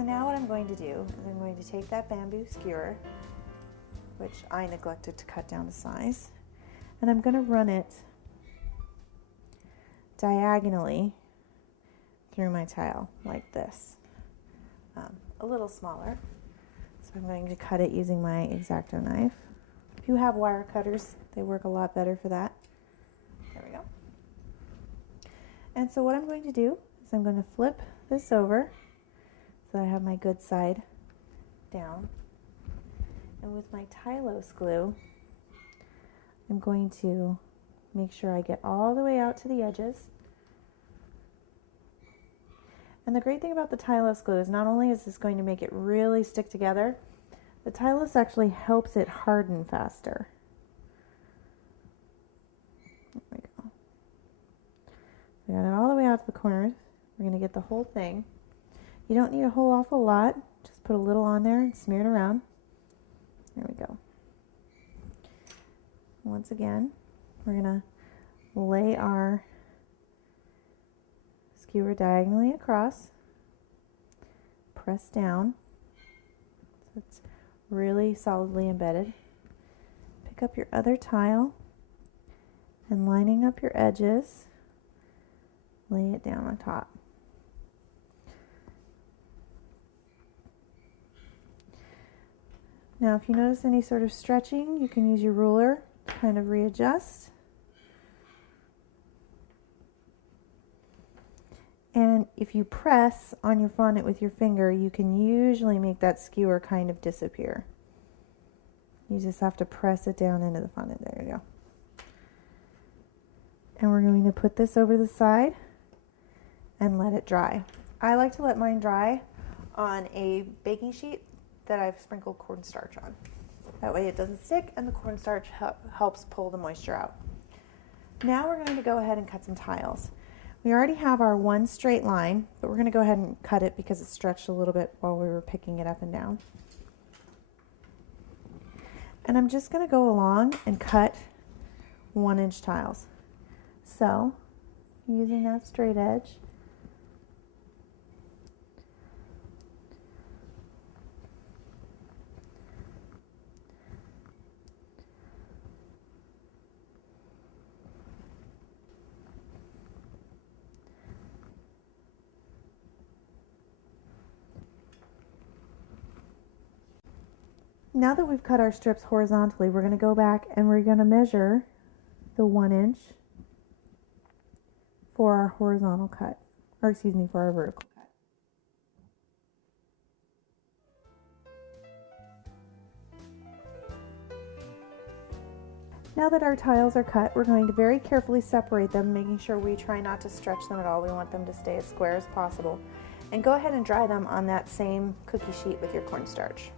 So now what I'm going to do is I'm going to take that bamboo skewer, which I neglected to cut down to size, and I'm going to run it diagonally through my tile like this, a little smaller. So I'm going to cut it using my X-Acto knife. If you have wire cutters, they work a lot better for that. There we go. And so what I'm going to do is I'm going to flip this over so that I have my good side down. And with my Tylose glue, I'm going to make sure I get all the way out to the edges. And the great thing about the Tylose glue is not only is this going to make it really stick together, the Tylose actually helps it harden faster. There we go. We got it all the way out to the corners. We're going to get the whole thing. You don't need a whole awful lot. Just put a little on there and smear it around. There we go. Once again, we're going to lay our skewer diagonally across, press down so it's really solidly embedded. Pick up your other tile and lining up your edges, lay it down on top. Now if you notice any sort of stretching, you can use your ruler to kind of readjust. And if you press on your fondant with your finger, you can usually make that skewer kind of disappear. You just have to press it down into the fondant. There you go. And we're going to put this over the side and let it dry. I like to let mine dry on a baking sheet that I've sprinkled cornstarch on. That way it doesn't stick and the cornstarch helps pull the moisture out. Now we're going to go ahead and cut some tiles. We already have our one straight line, but we're going to go ahead and cut it because it stretched a little bit while we were picking it up and down. And I'm just going to go along and cut 1-inch tiles. So, using that straight edge, now that we've cut our strips horizontally, we're going to go back and we're going to measure the 1 inch for our horizontal cut, or excuse me, for our vertical cut. Now that our tiles are cut, we're going to very carefully separate them, making sure we try not to stretch them at all. We want them to stay as square as possible. And go ahead and dry them on that same cookie sheet with your cornstarch.